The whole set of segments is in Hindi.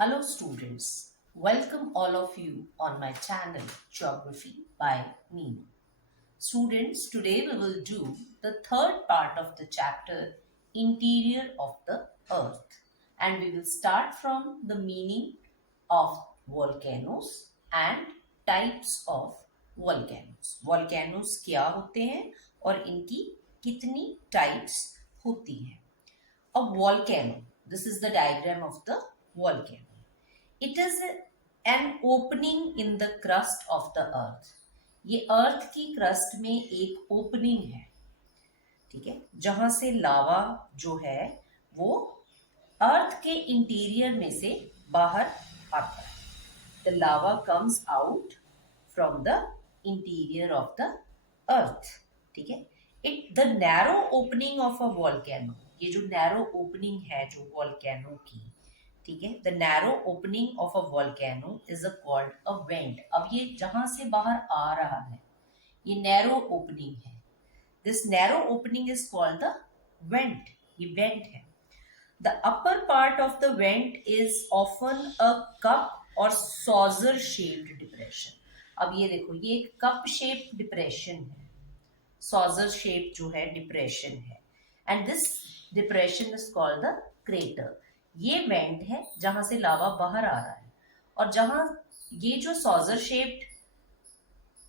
Hello students, welcome all of you on my channel Geography by Neenu. Students, today we will do the third part of the chapter Interior of the Earth, and we will start from the meaning of volcanoes and types of volcanoes. Volcanoes क्या होते हैं और इनकी कितनी types होती हैं. A volcano, this is the diagram of the volcano. It is an opening in the crust of the earth. ये अर्थ की क्रस्ट में एक ओपनिंग है, ठीक है, जहां से लावा जो है वो अर्थ के इंटीरियर में से बाहर आता है. The lava comes out from the interior of the अर्थ. ठीक है. It the narrow opening of a volcano, ये जो नैरो ओपनिंग है जो वॉल्केनो की, ठीक है, the narrow opening of a volcano is called a went. अब ये जहां से बाहर आ रहा है ये नैरो ओपनिंग है. This narrow opening is called the went. ये वेंट है. The upper part of the went is often a cup और सॉजर शेप्ड डिप्रेशन. अब ये देखो, ये एक कप शेप डिप्रेशन है, सॉजर शेप जो है डिप्रेशन है, and this depression is called the crater. ये वेंट है जहां से लावा बाहर आ रहा है, और जहां ये जो सॉजर शेप्ड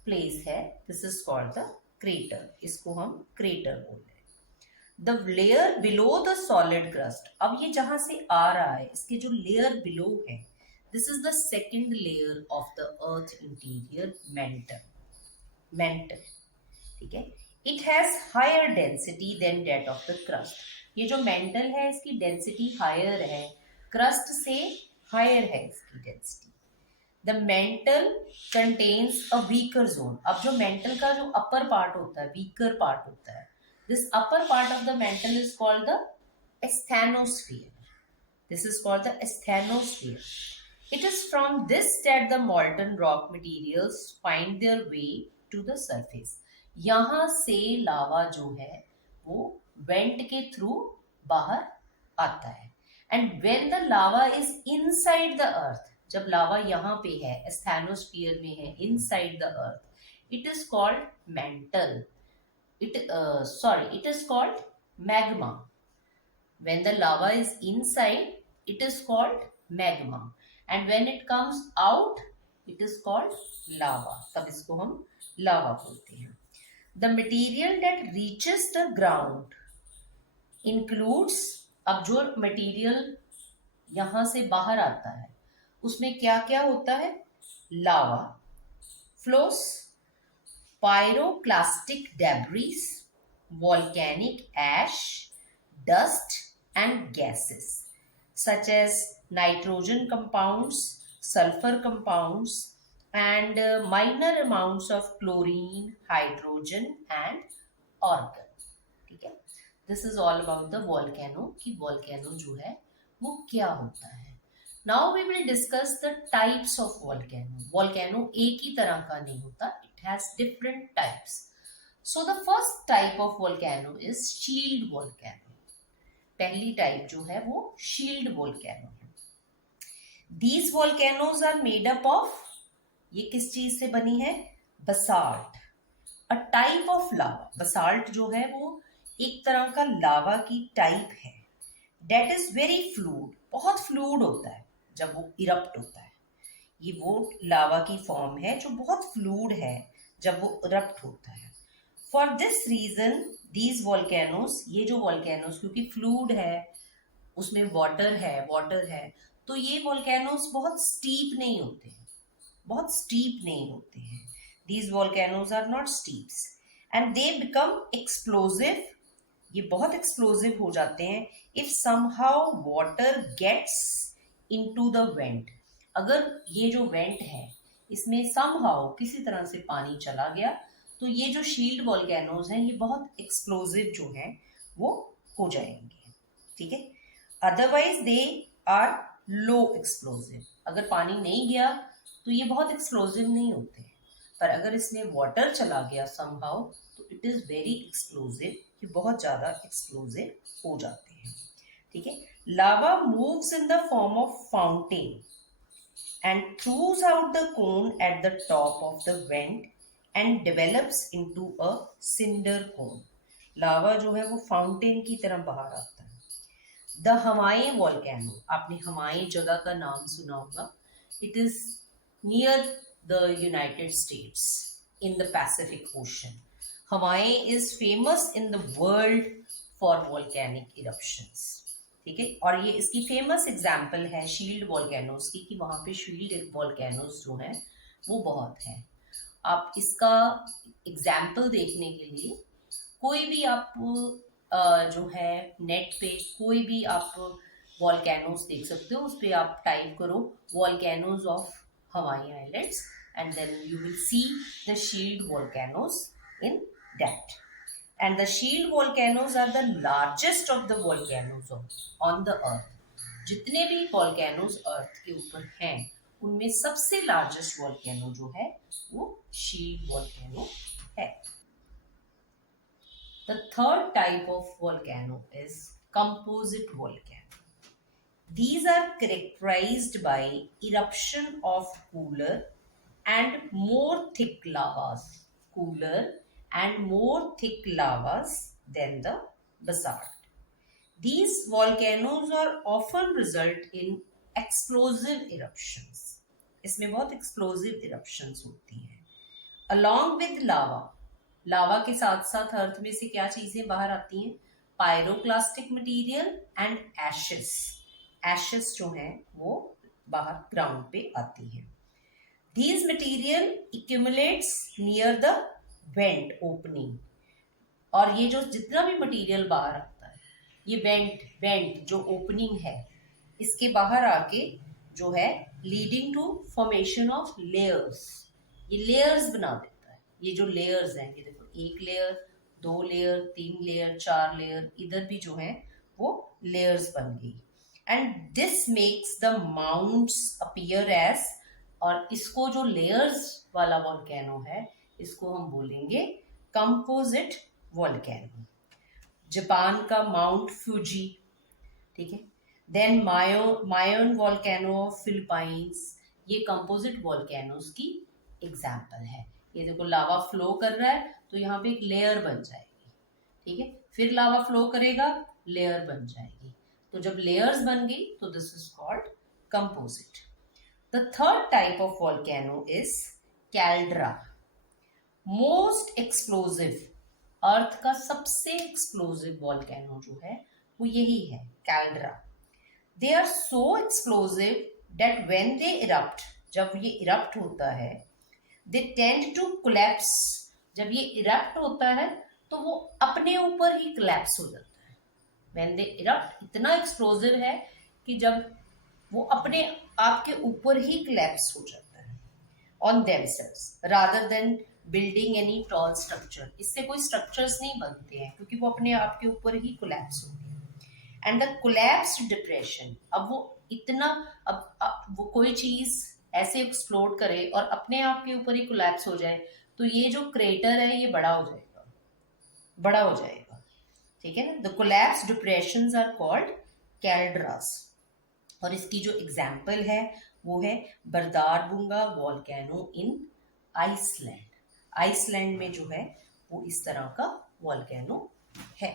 प्लेस है this is called the crater. इसको हम क्रेटर बोल रहे हैं. The layer below the solid crust. अब ये जहां से आ रहा है इसके जो लेयर बिलो है this is the second layer of the earth interior, mantle. Mantle, ठीक है. It has higher density than that of the crust. ये जो मेंटल है इसकी डेंसिटी हायर है, क्रस्ट से हायर है इसकी density. The mental contains a weaker zone. अब जो मेंटल का जो अपर पार्ट होता है, वीकर पार्ट होता है, this upper part of the mental is called the asthenosphere. This is called the asthenosphere. It is from this that the molten rock materials find their way to the surface. यहाँ से लावा जो है वो वेंट के थ्रू बाहर आता है. And when the lava is inside the earth, जब लावा यहाँ पे है, एस्थेनोस्फीयर में है, inside the earth, it is called mental. it is called magma. When the lava is inside it is called magma, and when it comes out it is called lava. तब इसको हम लावा बोलते हैं. The material that reaches the ground includes, अब जो मटेरियल यहां से बाहर आता है उसमें क्या क्या होता है? लावा flows, pyroclastic debris, volcanic ash, dust and gases such as nitrogen compounds, sulfur compounds and minor amounts of chlorine, hydrogen and argon. ठीक है. This is all about the volcano कि वॉल्केनो जो है वो क्या होता है. Now we will discuss the types of volcano. Volcano एक ही तरह का नहीं होता, it has different types. So the first type of volcano is shield volcano. पहली टाइप जो है वो शील्ड वॉल्केनो है. These volcanoes are made up of, ये किस चीज से बनी है? Basalt. A type of lava. Basalt जो है वो एक तरह का लावा की टाइप है. डेट इज वेरी फ्लूड, बहुत फ्लूड होता है जब वो इरप्ट होता है. ये वो लावा की फॉर्म है जो बहुत फ्लूड है जब वो इरप्ट होता है. For this reason these volcanoes, ये जो वॉल्केनोस क्योंकि फ्लूड है उसमें वाटर है तो ये वॉल्केनोस बहुत स्टीप नहीं होते हैं, बहुत स्टीप नहीं होते हैं. These volcanoes are not steeps and they become explosive. ये बहुत एक्सप्लोजिव हो जाते हैं if somehow water gets into the vent. अगर ये जो वेंट है इसमें समहाउ किसी तरह से पानी चला गया तो ये जो शील्ड वॉल्केनोज हैं ये बहुत एक्सप्लोजिव जो हैं वो हो जाएंगे. ठीक है. Otherwise they are low explosive. अगर पानी नहीं गया तो ये बहुत एक्सप्लोजिव नहीं होते हैं, पर अगर इसमें वाटर चला गया समहाउ तो इट इज वेरी एक्सप्लोजिव. ये बहुत ज्यादा एक्सप्लोजिव हो जाते हैं. ठीक है. Lava moves in the form of fountain and throws out the cone at the top of the vent and develops into a cinder cone. लावा जो है वो फाउंटेन की तरह बाहर आता है. द हवाई वॉल्केनो, आपने हवाई जगह का नाम सुना होगा. It is near the United States in the Pacific Ocean. Hawaii is famous in the world for volcanic eruptions. ठीक है, और ये इसकी फेमस एग्जाम्पल है शील्ड वॉल्केनोज की, कि वहां पे शील्ड वॉल्केनोज जो है वो बहुत है. आप इसका एग्जाम्पल देखने के लिए कोई भी आप जो है नेट पे कोई भी आप वॉल्केनोज देख सकते हो. उस पर आप टाइप करो volcanoes of Hawaii islands and then you will see the shield volcanoes in that. And the shield volcanoes are the largest of the volcanoes on the earth. जितने भी volcanoes earth के ऊपर हैं उनमें सबसे largest volcano जो है वो shield volcano है. The third type of volcano is composite volcano. These are characterized by eruption of cooler and more thick lavas. Cooler and more thick lavas than the basalt. These volcanoes are often result in explosive eruptions. इसमें बहुत explosive eruptions होती हैं. Along with lava, लावा के साथ साथ अर्थ में से क्या चीजें बाहर आती हैं? Pyroclastic material and ashes. Ashes जो हैं वो बाहर ग्राउंड पे आती हैं. These material accumulates near the went opening. और ये जो जितना भी मटेरियल बाहर आता है ये वेंट जो ओपनिंग है इसके बाहर आके जो है leading to formation of layers. ये लेयर्स बना देता है. ये जो लेयर्स हैं ये देखो, एक लेयर, दो लेयर, तीन लेयर, चार लेयर, इधर भी जो है वो लेयर्स बन गई. And this makes the mounts appear as, और इसको जो लेयर्स वाला वॉल्केनो है इसको हम बोलेंगे कंपोजिट वॉल्केनो. जापान का माउंट फ्यूजी. ठीक है. Then Mayon volcano of Philippines. ये कंपोजिट वॉल्केनोस की एग्जाम्पल है. ये देखो लावा फ्लो कर रहा है तो यहाँ पे एक लेयर बन जाएगी. ठीक है, फिर लावा फ्लो करेगा, लेयर बन जाएगी. तो जब लेयर्स बन गई तो this is called composite. The third type of volcano is caldera. Most explosive, earth का सबसे एक्सप्लोजिव वॉल्केनो जो है वो यही है, caldera. They are so explosive that when they erupt, जब ये इरप्ट होता है, दे टेंड टू कोलैप्स. जब ये इरप्ट होता है तो वो अपने ऊपर ही कोलैप्स हो जाता है. व्हेन दे इरप्ट इतना एक्सप्लोजिव है कि जब वो अपने आप के ऊपर ही कोलैप्स हो जाता है on themselves rather than building any tall structure. इससे कोई स्ट्रक्चर्स नहीं बनते हैं क्योंकि वो अपने आप के ऊपर ही कोलैप्स हो गए. एंड द कोलैप्स्ड डिप्रेशन, अब वो इतना अब वो कोई चीज ऐसे एक्सप्लोड करे और अपने आप के ऊपर ही कोलैप्स हो जाए तो ये जो क्रेटर है ये बड़ा हो जाएगा. ठीक है ना. The collapsed depressions are called calderas. और इसकी जो एग्जाम्पल है वो है Bardarbunga volcano in Iceland. Iceland में जो है वो इस तरह का वॉल्केनो है.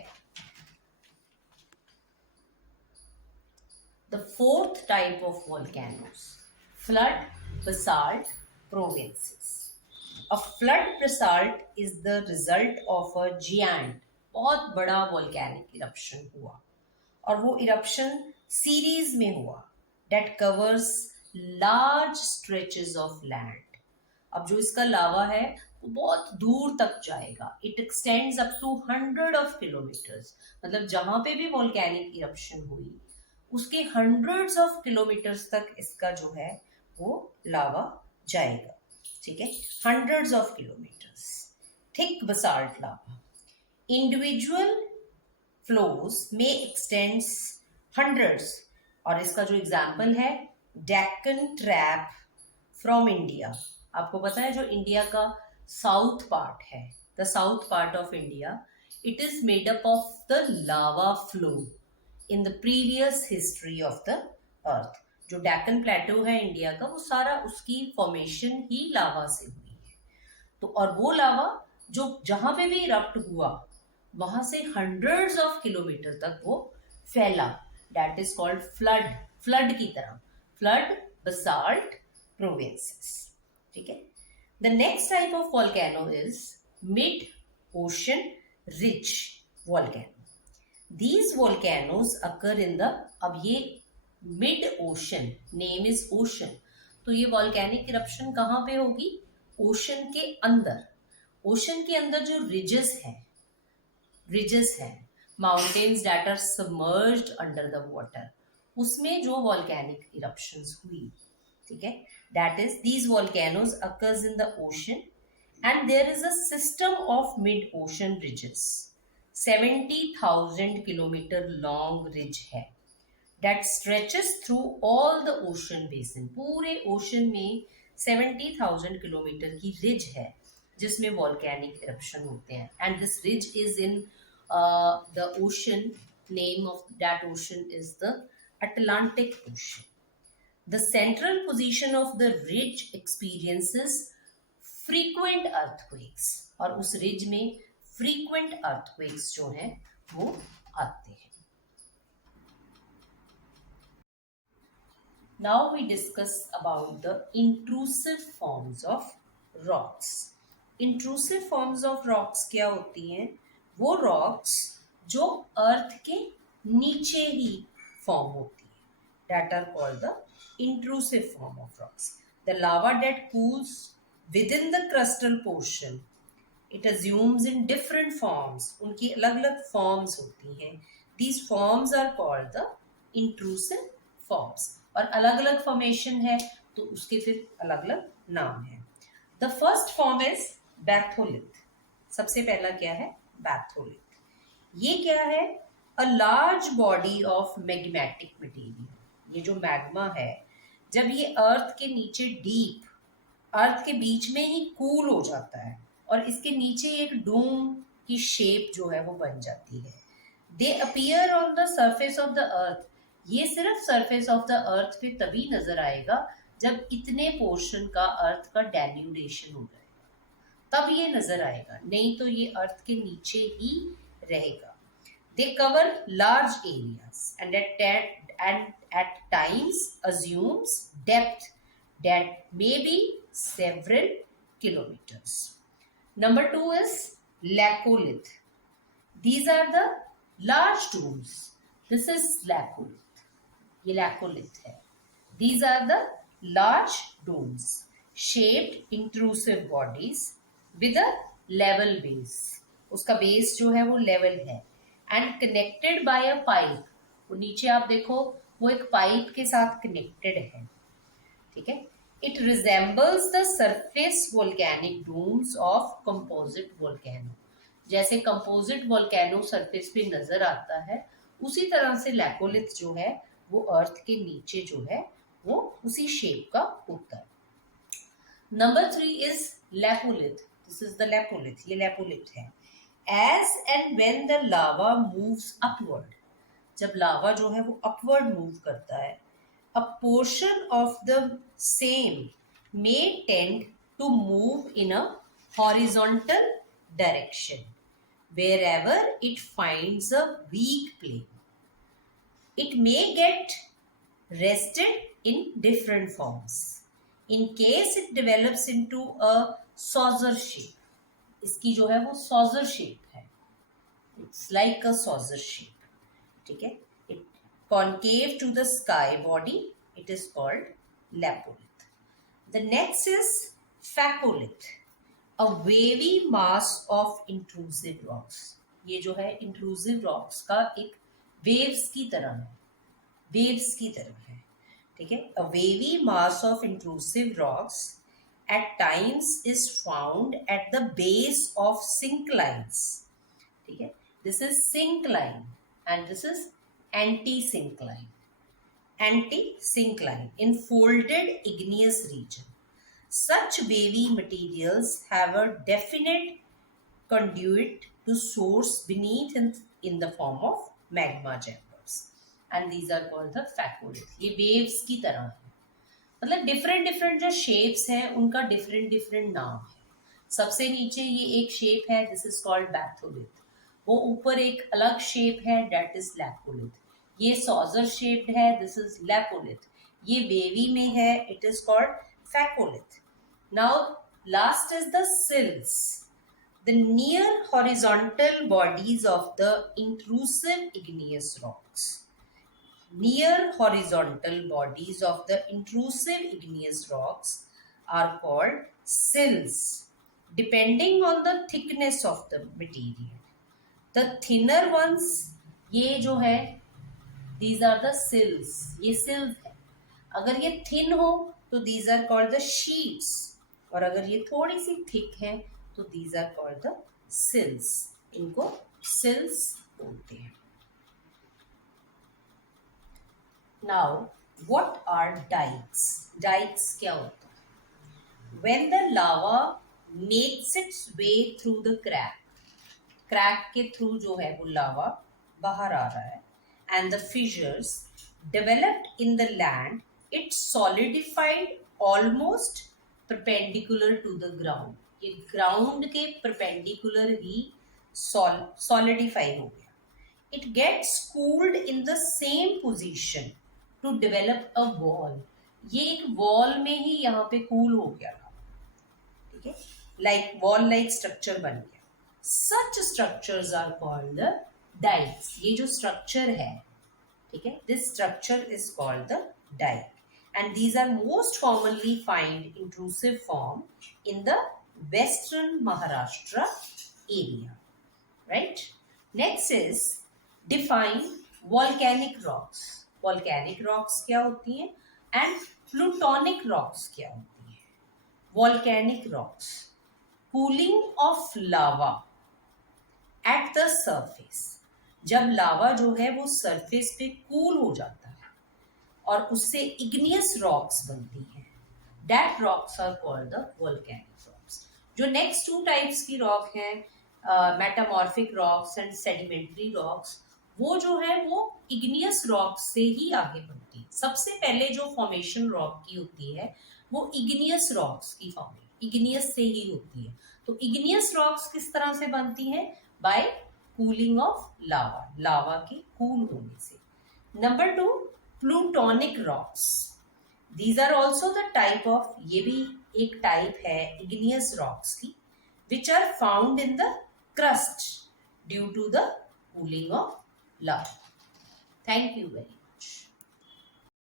The fourth type of volcanoes, flood basalt provinces. A flood basalt is the result of a giant, बहुत बड़ा volcanic eruption हुआ और वो eruption सीरीज में हुआ that covers large stretches of land. अब जो इसका लावा है वो बहुत दूर तक जाएगा. It extends up to 100 of kilometers. मतलब जहां पे भी volcanic eruption हुई उसके hundreds of kilometers तक इसका जो है वो लावा जाएगा. ठीक है, hundreds of kilometers. Thick basalt lava. Individual flows may extend hundreds. और इसका जो एग्जाम्पल है डेक्कन ट्रैप फ्रॉम इंडिया. आपको पता है जो इंडिया का साउथ पार्ट है, the south part of India, it is made up of the lava flow. in the previous history of the earth. जो डेक्कन प्लेटो है इंडिया का, वो सारा उसकी फॉर्मेशन ही लावा से हुई है. तो और वो लावा जो जहां पे भी इरप्ट हुआ वहां से हंड्रेड्स ऑफ किलोमीटर तक वो फैला. That is called flood. Flood की तरह, फ्लड बसाल्ट प्रोविंसेस. ठीक है. The next type of volcano is mid ocean ridge volcano. These volcanoes occur in the, अब ये mid ocean, name is ocean, तो ये वॉल्केनिक इरप्शन कहाँ पे होगी? ओशन के अंदर. ओशन के अंदर जो रिजेस है, mountains that are submerged under the water, उसमें जो वॉल्केनिक इरप्शंस हुई. ठीक है. That is these volcanoes occurs in the ocean and there is a system of mid ocean ridges. 70,000 kilometre long ridge है that stretches through all the ocean basin. पूरे ओशन में 70,000 किलोमीटर की रिज है जिसमें वॉल्केनिक इरप्शन होते हैं. And this ridge is in the ocean. Name of that ocean is the Atlantic ocean. The central position of the ridge experiences frequent earthquakes. और उस रिज में फ्रीक्वेंट अर्थक्वेक्स जो हैं वो आते हैं. Now we discuss about the intrusive forms of rocks. Intrusive forms of rocks क्या होती हैं? वो rocks जो अर्थ के नीचे ही फॉर्म होती है. That are called the intrusive form of rocks. The lava that cools within the crustal portion, it assumes in different forms. उनकी अलग अलग forms होती हैं. These forms are called the intrusive forms. और अलग अलग फॉर्मेशन है तो उसके फिर अलग अलग नाम है. The first form is batholith. सबसे पहला क्या है? बैथोलिथ. ये क्या है? A large body of magmatic material. ये जो मैग्मा है, जब ये अर्थ के नीचे डीप, अर्थ के बीच में ही कूल हो जाता है और इसके नीचे एक डोम की शेप जो है वो बन जाती है. दे appear on the surface of the अर्थ. ये सिर्फ सरफेस ऑफ द अर्थ पे तभी नजर आएगा जब इतने पोर्शन का अर्थ का डेन्यूडेशन हो जाएगा, तब ये नजर आएगा, नहीं तो ये अर्थ के नीचे ही रहेगा. They cover large areas and at times assumes depth that may be several kilometers. Number 2 is laccolith. These are the large domes. This is laccolith. ये laccolith है. These are the large domes, shaped intrusive bodies with a level base. उसका base जो है वो level है and connected by a pipe. वो नीचे आप देखो वो एक पाइप के साथ कनेक्टेड है. ठीक है. It resembles the surface volcanic domes of composite volcano. जैसे composite volcano surface पे नजर आता है, उसी तरह से लैकोलिथ जो है वो अर्थ के नीचे जो है वो उसी शेप का होता है. Number 3 is lopolith. This is the lopolith. ये लैपोलिथ है. As and when the lava moves upward, जब लावा जो है वो अपवर्ड मूव करता है, a portion of the same may tend to move in a horizontal direction wherever it finds a weak plane. It may get rested in different forms. In case it develops into a saucer shape, इसकी जो है वो saucer shape है. It's like a saucer shape. ठीक है. Concave to the sky body, it is called lapolith. The next is phacolith, a wavy mass of intrusive rocks. ये जो है intrusive rocks का एक waves की तरह है, waves की तरह है. ठीक है. A wavy mass of intrusive rocks at times is found at the base of synclines. ठीक है. This is syncline and this is anti-syncline. Anti-syncline in folded igneous region. Such wavy materials have a definite conduit to source beneath in the form of magma chambers. and these are called the facodith. ये waves की तरह है, मतलब डिफरेंट डिफरेंट जो शेप्स हैं उनका डिफरेंट डिफरेंट नाम है. सबसे नीचे ये एक शेप है, दिस इज कॉल्ड बैथोलिथ. वो ऊपर एक अलग शेप है, दैट इज लैपोलिथ. ये सॉजर शेप्ड है, दिस इज लैपोलिथ. ये वेवी में है, it is called phacolith. Now last is the sills, the near horizontal bodies of the intrusive igneous rocks. Near horizontal bodies of the intrusive igneous rocks are called sills, depending on the thickness of the material. The thinner ones, ये जो है, these are the sills. ये sills है. अगर ये thin हो तो these are called the sheets, और अगर ये थोड़ी सी thick है तो these are called the sills. इनको sills बोलते हैं. Now, what are dikes? Dikes क्या होता है? When the lava makes its way through the crack के through जो है वो lava बाहर आ रहा है, and the fissures developed in the land, it solidified almost perpendicular to the ground. ये ग्राउंड के परपेंडिकुलर ही सॉलिडिफाई हो गया. It gets cooled in the same position to develop a wall. ये एक वॉल में ही यहाँ पे कूल हो गया था, ठीक है, लाइक वॉल लाइक स्ट्रक्चर बन गया. Such structures are called the dykes. ये जो स्ट्रक्चर है, ठीक है, this structure is called the dyke, and these are most commonly find intrusive form in the western Maharashtra area, right? Next is define volcanic rocks. Volcanic rocks क्या होती हैं and plutonic rocks क्या होती हैं? Volcanic rocks, cooling of lava at the surface. जब लावा जो है वो सरफेस पे कूल हो जाता है और उससे इग्नियस रॉक्स बनती हैं, that rocks are called the volcanic rocks. जो नेक्स्ट टू टाइप्स की रॉक हैं, metamorphic rocks and sedimentary rocks, वो जो है वो इग्नियस रॉक्स से ही आगे बनती है. सबसे पहले जो फॉर्मेशन रॉक की होती है वो इग्नियस रॉक्स की फॉर्मेशन इग्नियस से ही होती है. तो इग्नियस रॉक्स किस तरह से बनती हैं? बाय कूलिंग ऑफ लावा, लावा के कूल होने से. Number 2, plutonic rocks. These are also the type of, ये भी एक टाइप है igneous rocks की, which are found in the crust due to the cooling of lava. Thank you very much.